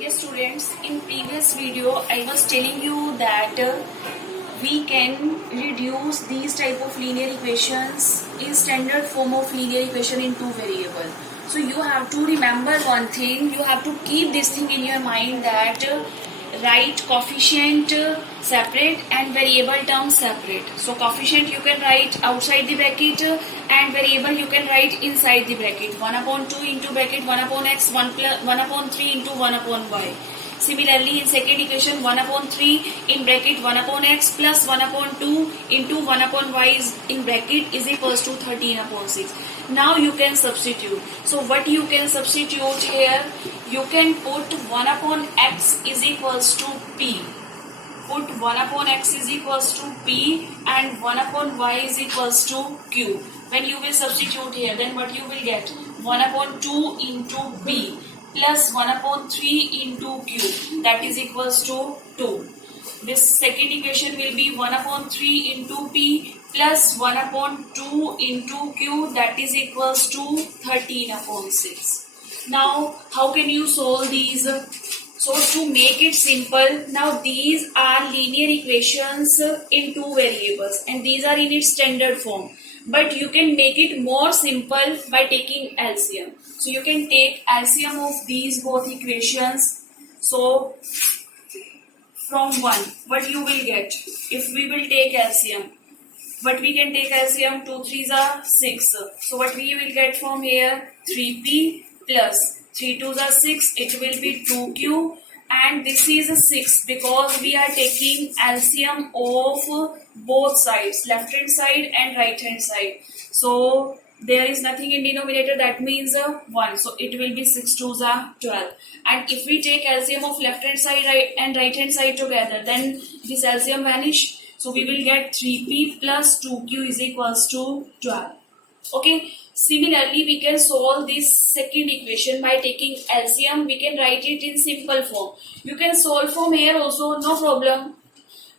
Yes students, in previous video I was telling you that we can reduce these type of linear equations in standard form of linear equation in two variable. So you have to remember one thing, you have to keep this thing in your mind that write coefficient separate and variable terms separate. So coefficient you can write outside the bracket and variable you can write inside the bracket. 1 upon 2 into bracket 1 upon x 1 upon 3 into 1 upon y. Similarly in second equation 1 upon 3 in bracket 1 upon x plus 1 upon 2 into 1 upon y is in bracket is equals to 13 upon 6. Now you can substitute. So what you can substitute here? You can put 1 upon x is equals to p. Put 1 upon x is equals to p and 1 upon y is equals to q. When you will substitute here, then what you will get? 1 upon 2 into p plus 1 upon 3 into q, that is equals to 2. This second equation will be 1 upon 3 into p plus 1 upon 2 into q, that is equals to 13 upon 6. Now how can you solve these? So to make it simple, now these are linear equations in two variables and these are in its standard form. But you can make it more simple by taking LCM. So you can take LCM of these both equations. So from 1, what you will get? If we will take LCM, what we can take LCM, 2 3s are 6. So what we will get from here? 3p plus 3 2s are 6. It will be 2q. And this is a 6 because we are taking LCM of both sides, left hand side and right hand side. So there is nothing in denominator, that means 1. So it will be 6 2s are 12. And if we take LCM of left hand side and right hand side together, then this LCM vanish. So we will get 3p plus 2q is equals to 12. Okay. Similarly, we can solve this second equation by taking LCM. We can write it in simple form. You can solve from here also, no problem.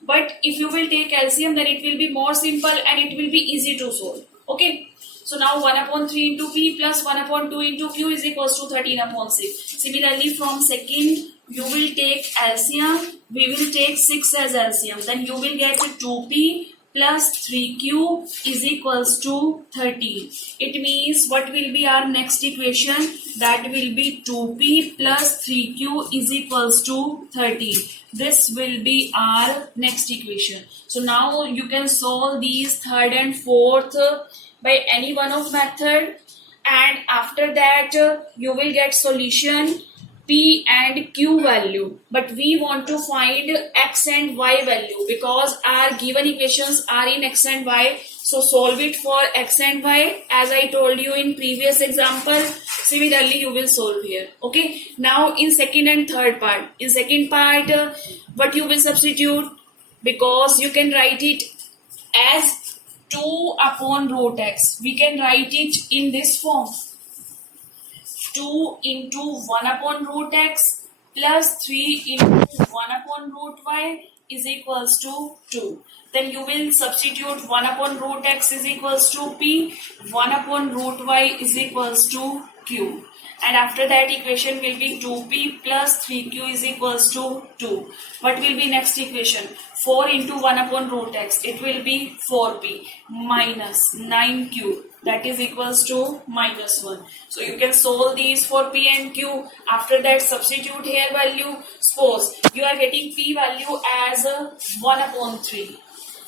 But if you will take LCM, then it will be more simple and it will be easy to solve. Okay. So now 1 upon 3 into p plus 1 upon 2 into q is equals to 13 upon 6. Similarly, from second, you will take LCM. We will take 6 as LCM. Then you will get 2p plus 3q is equals to 13. It means what will be our next equation? That will be 2p plus 3q is equals to 13. This will be our next equation. So now you can solve these third and fourth by any one of method, and after that you will get solution p and q value, but we want to find x and y value because our given equations are in x and y. So solve it for x and y as I told you in previous example. Similarly you will solve here. Okay. Now in second and third part, in second part what you will substitute, because you can write it as 2 upon root x, we can write it in this form. 2 into 1 upon root x plus 3 into 1 upon root y is equals to 2. Then you will substitute 1 upon root x is equals to p, 1 upon root y is equals to q. And after that equation will be 2p plus 3q is equals to 2. What will be next equation? 4 into 1 upon root x. It will be 4p minus 9q. That is equals to minus 1. So you can solve these for p and q. After that substitute here value. Suppose you are getting p value as 1 upon 3.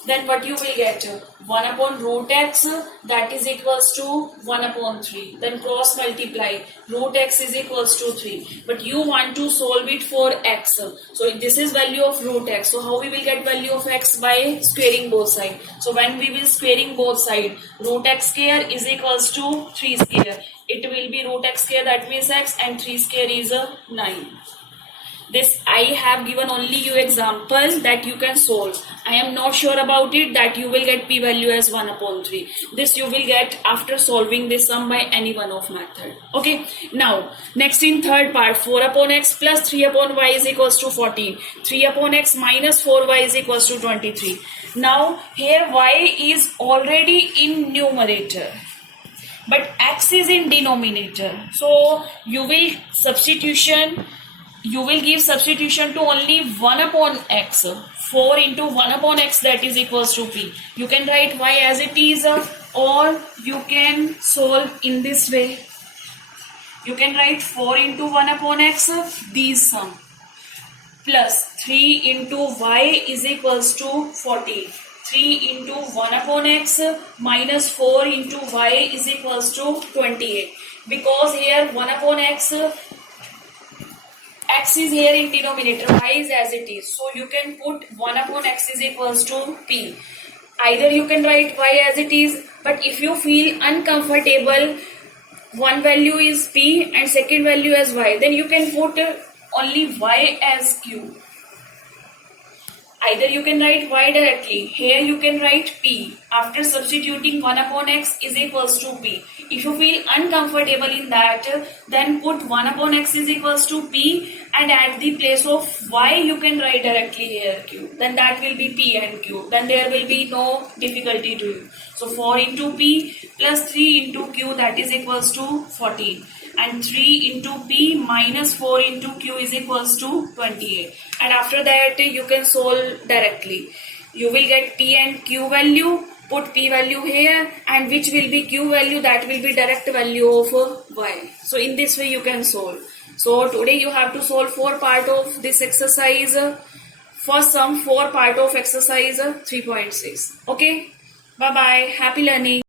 Then what you will get? 1 upon root x, that is equals to 1 upon 3. Then cross multiply. Root x is equals to 3. But you want to solve it for x. So this is value of root x. So how we will get value of x? By squaring both sides. So when we will squaring both sides, root x square is equals to 3 square. It will be root x square, that means x, and 3 square is 9. This I have given only you example that you can solve. I am not sure about it, that you will get p value as 1 upon 3. This you will get after solving this sum by any one of method. Okay. Now next in third part, 4 upon x plus 3 upon y is equals to 14. 3 upon x minus 4y is equals to 23. Now here y is already in numerator, but x is in denominator. So you will substitution you will give substitution to only 1 upon x. 4 into 1 upon x, that is equals to p. You can write y as it is, or you can solve in this way. You can write 4 into 1 upon x, these sum, plus 3 into y is equals to 40. 3 into 1 upon x minus 4 into y is equals to 28. Because here 1 upon x is here in denominator, y is as it is. So you can put 1 upon x is equals to p. Either you can write y as it is, but if you feel uncomfortable, one value is p and second value as y, then you can put only y as q. Either you can write y directly. Here you can write p. After substituting 1 upon x is equals to p. If you feel uncomfortable in that, then put 1 upon x is equals to p, and at the place of y you can write directly here q. Then that will be p and q. Then there will be no difficulty to you. So 4 into p plus 3 into q, that is equals to 14. And 3 into p minus 4 into q is equals to 28. And after that you can solve directly. You will get p and q value, put p value here, and which will be q value, that will be direct value of y. So in this way you can solve. So today you have to solve 4 part of this exercise. First sum 4 part of exercise 3.6. Okay, bye bye, happy learning.